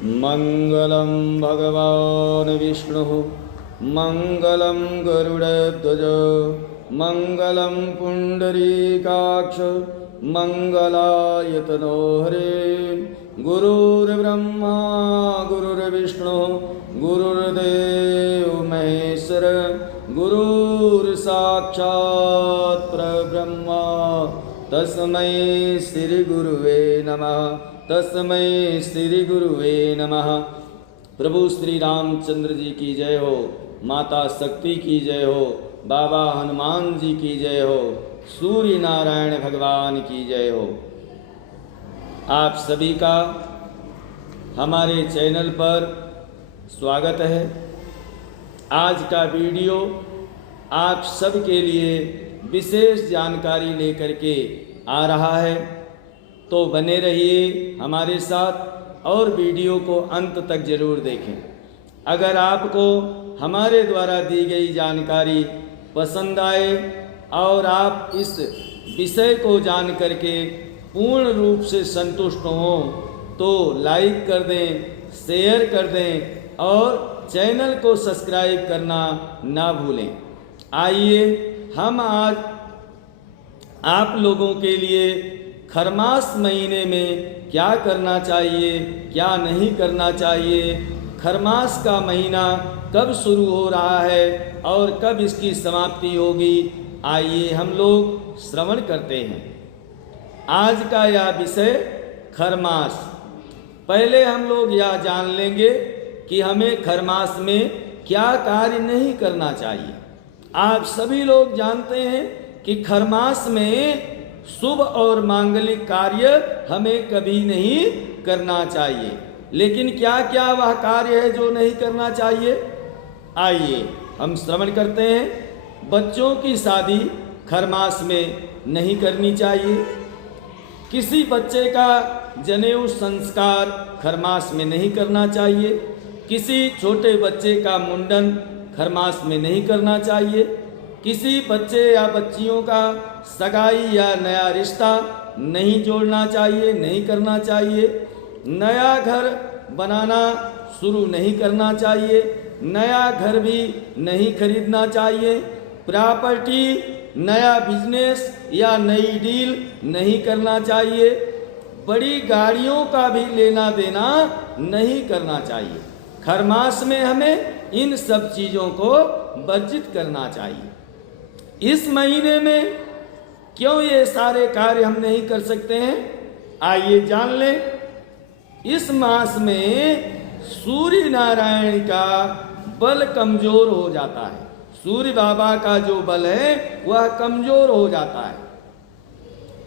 मंगलं भगवान् विष्णुः मंगलं गरुडध्वज मंगलं पुंडरीकाक्ष मंगलायतनो हरे। गुरुर्ब्रह्मा गुरुर्विष्णु गुरुर्देव महेश्वर गुरुर्साक्षात् परब्रह्म तस्मै श्री गुरुवे नमः। तस्मै श्री गुरुवे नमः। प्रभु श्री रामचंद्र जी की जय हो, माता शक्ति की जय हो, बाबा हनुमान जी की जय हो, सूर्य नारायण भगवान की जय हो। आप सभी का हमारे चैनल पर स्वागत है। आज का वीडियो आप सब के लिए विशेष जानकारी लेकर के आ रहा है, तो बने रहिए हमारे साथ और वीडियो को अंत तक जरूर देखें। अगर आपको हमारे द्वारा दी गई जानकारी पसंद आए और आप इस विषय को जान करके पूर्ण रूप से संतुष्ट हों तो लाइक कर दें, शेयर कर दें और चैनल को सब्सक्राइब करना ना भूलें। आइए हम आज आप लोगों के लिए खरमास महीने में क्या करना चाहिए, क्या नहीं करना चाहिए, खरमास का महीना कब शुरू हो रहा है और कब इसकी समाप्ति होगी, आइए हम लोग श्रवण करते हैं। आज का यह विषय खरमास। पहले हम लोग यह जान लेंगे कि हमें खरमास में क्या कार्य नहीं करना चाहिए। आप सभी लोग जानते हैं कि खरमास में शुभ और मांगलिक कार्य हमें कभी नहीं करना चाहिए। लेकिन क्या क्या वह कार्य है जो नहीं करना चाहिए, आइए हम श्रवण करते हैं। बच्चों की शादी खरमास में नहीं करनी चाहिए। किसी बच्चे का जनेऊ संस्कार खरमास में नहीं करना चाहिए। किसी छोटे बच्चे का मुंडन खरमास में नहीं करना चाहिए। किसी बच्चे या बच्चियों का सगाई या नया रिश्ता नहीं जोड़ना चाहिए, नहीं करना चाहिए। नया घर बनाना शुरू नहीं करना चाहिए। नया घर भी नहीं खरीदना चाहिए। प्रॉपर्टी, नया बिजनेस या नई डील नहीं करना चाहिए। बड़ी गाड़ियों का भी लेना देना नहीं करना चाहिए। खरमास में हमें इन सब चीज़ों को वर्जित करना चाहिए। इस महीने में क्यों ये सारे कार्य हम नहीं कर सकते हैं, आइए जान लें। इस मास में सूर्य नारायण का बल कमजोर हो जाता है। सूर्य बाबा का जो बल है वह कमजोर हो जाता है।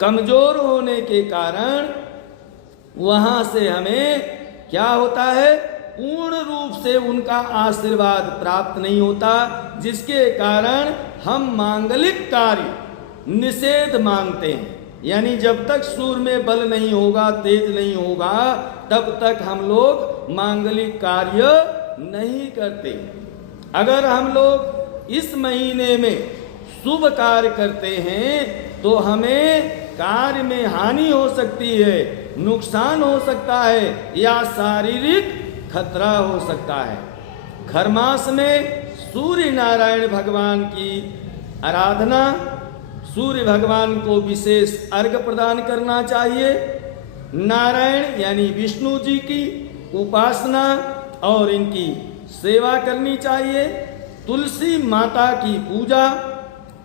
कमजोर होने के कारण वहां से हमें क्या होता है, पूर्ण रूप से उनका आशीर्वाद प्राप्त नहीं होता, जिसके कारण हम मांगलिक कार्य निषेध मानते हैं। यानी जब तक सूर्य में बल नहीं होगा, तेज नहीं होगा, तब तक हम लोग मांगलिक कार्य नहीं करते। अगर हम लोग इस महीने में शुभ कार्य करते हैं तो हमें कार्य में हानि हो सकती है, नुकसान हो सकता है या शारीरिक खतरा हो सकता है। खरमास में सूर्य नारायण भगवान की आराधना, सूर्य भगवान को विशेष अर्घ्य प्रदान करना चाहिए। नारायण यानी विष्णु जी की उपासना और इनकी सेवा करनी चाहिए। तुलसी माता की पूजा,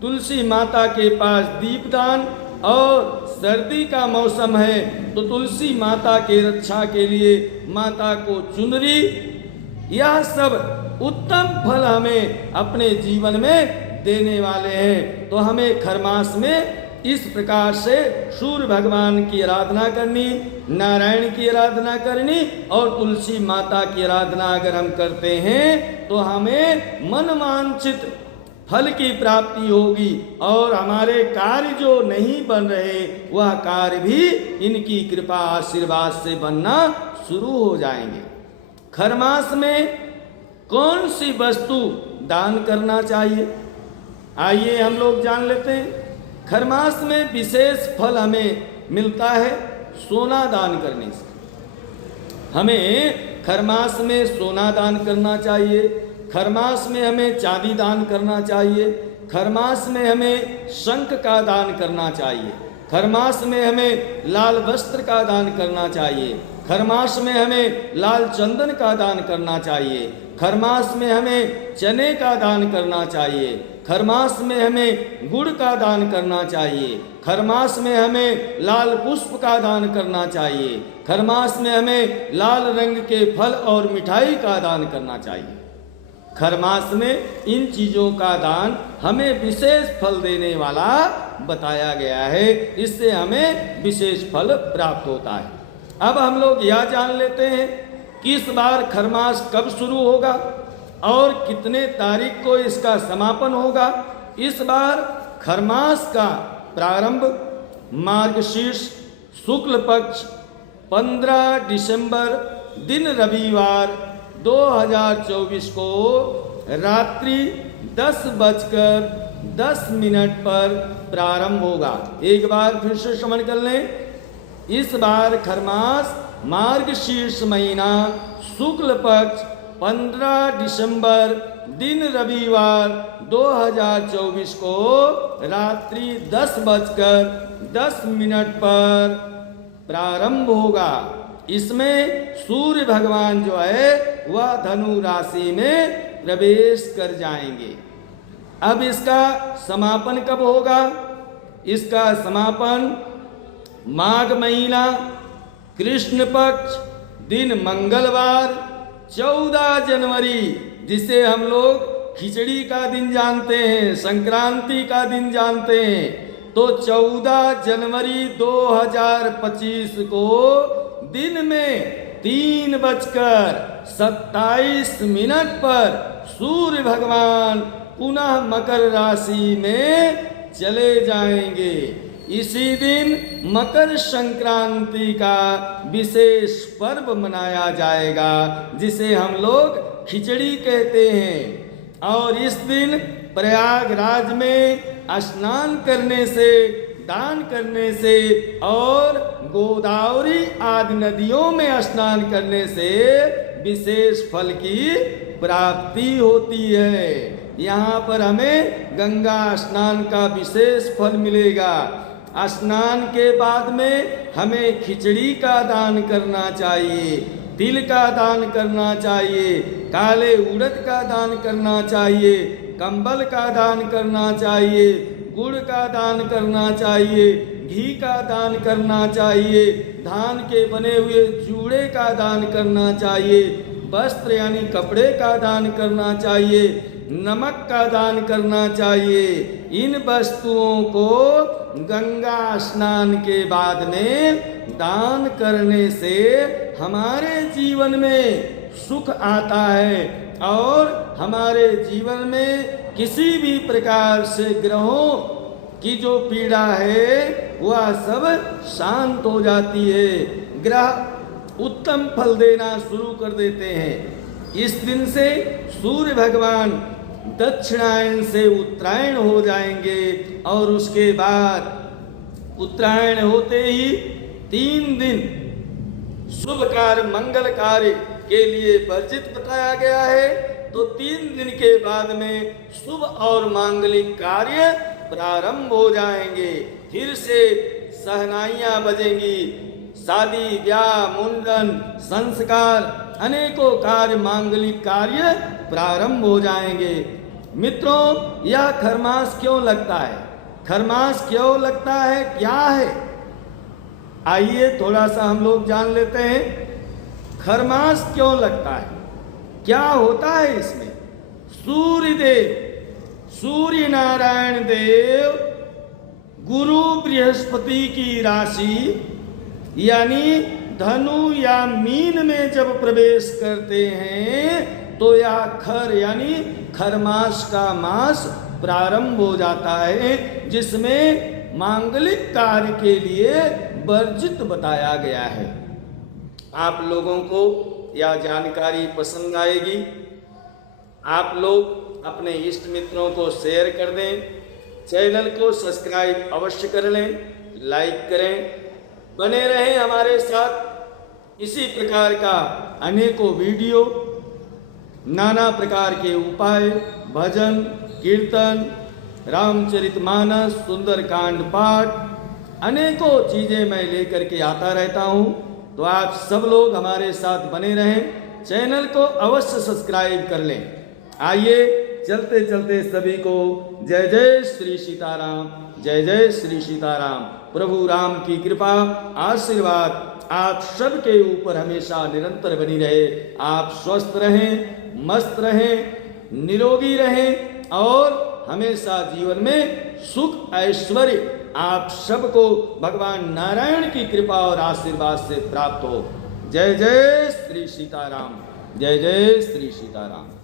तुलसी माता के पास दीपदान, और सर्दी का मौसम है तो तुलसी माता के रक्षा के लिए माता को चुनरी, यह सब उत्तम फल हमें अपने जीवन में देने वाले हैं। तो हमें खरमास में इस प्रकार से सूर्य भगवान की आराधना करनी, नारायण की आराधना करनी और तुलसी माता की आराधना अगर हम करते हैं तो हमें मनवांछित फल की प्राप्ति होगी और हमारे कार्य जो नहीं बन रहे वह कार्य भी इनकी कृपा आशीर्वाद से बनना शुरू हो जाएंगे। खरमास में कौन सी वस्तु दान करना चाहिए, आइए हम लोग जान लेते हैं। खरमास में विशेष फल हमें मिलता है सोना दान करने से। हमें खरमास में सोना दान करना चाहिए, खरमास में हमें चांदी दान करना चाहिए, खरमास में हमें शंख का दान करना चाहिए, खरमास में हमें लाल वस्त्र का दान करना चाहिए, खरमास में हमें लाल चंदन का दान करना चाहिए, खरमास में हमें चने का दान करना चाहिए, खरमास में हमें गुड़ का दान करना चाहिए, खरमास में हमें लाल पुष्प का दान करना चाहिए, खरमास में हमें लाल रंग के फल और मिठाई का दान करना चाहिए। खरमास में इन चीज़ों का दान हमें विशेष फल देने वाला बताया गया है, इससे हमें विशेष फल प्राप्त होता है। अब हम लोग यह जान लेते हैं कि इस बार खरमास कब शुरू होगा और कितने तारीख को इसका समापन होगा। इस बार खरमास का प्रारंभ मार्गशीर्ष शुक्ल पक्ष 15 दिसंबर दिन रविवार 2024 को रात्रि 10:10 पर प्रारंभ होगा। एक बार फिर से श्रवण कर लें। इस बार खरमास मार्गशीर्ष महीना शुक्ल पक्ष 15 दिसंबर दिन रविवार 2024 को रात्रि 10:10 पर प्रारंभ होगा। इसमें सूर्य भगवान जो है वह धनु राशि में प्रवेश कर जाएंगे। अब इसका समापन कब होगा? इसका समापन माघ महीना कृष्ण पक्ष दिन मंगलवार 14 जनवरी, जिसे हम लोग खिचड़ी का दिन जानते हैं, संक्रांति का दिन जानते हैं, तो 14 जनवरी 2025 को दिन में 3:27 पर सूर्य भगवान पुनः मकर राशि में चले जाएंगे। इसी दिन मकर संक्रांति का विशेष पर्व मनाया जाएगा, जिसे हम लोग खिचड़ी कहते हैं। और इस दिन प्रयागराज में स्नान करने से, दान करने से और गोदावरी आदि नदियों में स्नान करने से विशेष फल की प्राप्ति होती है। यहाँ पर हमें गंगा स्नान का विशेष फल मिलेगा। स्नान के बाद में हमें खिचड़ी का दान करना चाहिए, तिल का दान करना चाहिए, काले उड़द का दान करना चाहिए, कंबल का दान करना चाहिए, गुड़ का दान करना चाहिए, घी का दान करना चाहिए, धान के बने हुए जूड़े का दान करना चाहिए, वस्त्र यानी कपड़े का दान करना चाहिए, नमक का दान करना चाहिए। इन वस्तुओं को गंगा स्नान के बाद में दान करने से हमारे जीवन में सुख आता है और हमारे जीवन में किसी भी प्रकार से ग्रहों की जो पीड़ा है वह सब शांत हो जाती है। ग्रह उत्तम फल देना शुरू कर देते हैं। इस दिन से सूर्य भगवान दक्षिणायन से उत्तरायण हो जाएंगे और उसके बाद उत्तरायण होते ही 3 दिन शुभ कार्य, मंगल कार्य के लिए वर्जित बताया गया है। तो 3 दिन के बाद में शुभ और मांगलिक कार्य प्रारंभ हो जाएंगे। फिर से सहनाइयां बजेंगी, शादी, ब्याह, मुंडन, संस्कार, अनेकों कार्य, मांगलिक कार्य प्रारंभ हो जाएंगे। मित्रों, यह खरमास क्यों लगता है? खरमास क्यों लगता है, क्या है? आइए थोड़ा सा हम लोग जान लेते हैं। खरमास क्यों लगता है, क्या होता है इसमें? सूर्य देव, सूर्य नारायण देव गुरु बृहस्पति की राशि यानी धनु या मीन में जब प्रवेश करते हैं तो यह खर यानी खरमास का मास प्रारंभ हो जाता है, जिसमें मांगलिक कार्य के लिए वर्जित बताया गया है। आप लोगों को यह जानकारी पसंद आएगी। आप लोग अपने इष्ट मित्रों को शेयर कर दें, चैनल को सब्सक्राइब अवश्य कर लें, लाइक करें, बने रहें हमारे साथ। इसी प्रकार का अनेकों वीडियो, नाना प्रकार के उपाय, भजन, कीर्तन, रामचरितमानस, सुंदरकांड पाठ, अनेकों चीजें मैं लेकर के आता रहता हूं। तो आप सब लोग हमारे साथ बने रहें, चैनल को अवश्य सब्सक्राइब कर लें। आइए चलते चलते सभी को जय जय श्री सीताराम, जय जय श्री सीताराम। प्रभु राम की कृपा आशीर्वाद आप सबके ऊपर हमेशा निरंतर बनी रहे। आप स्वस्थ रहें, मस्त रहें, निरोगी रहें और हमेशा जीवन में सुख ऐश्वर्य आप सबको भगवान नारायण की कृपा और आशीर्वाद से प्राप्त हो। जय जय श्री सीताराम, जय जय श्री सीताराम।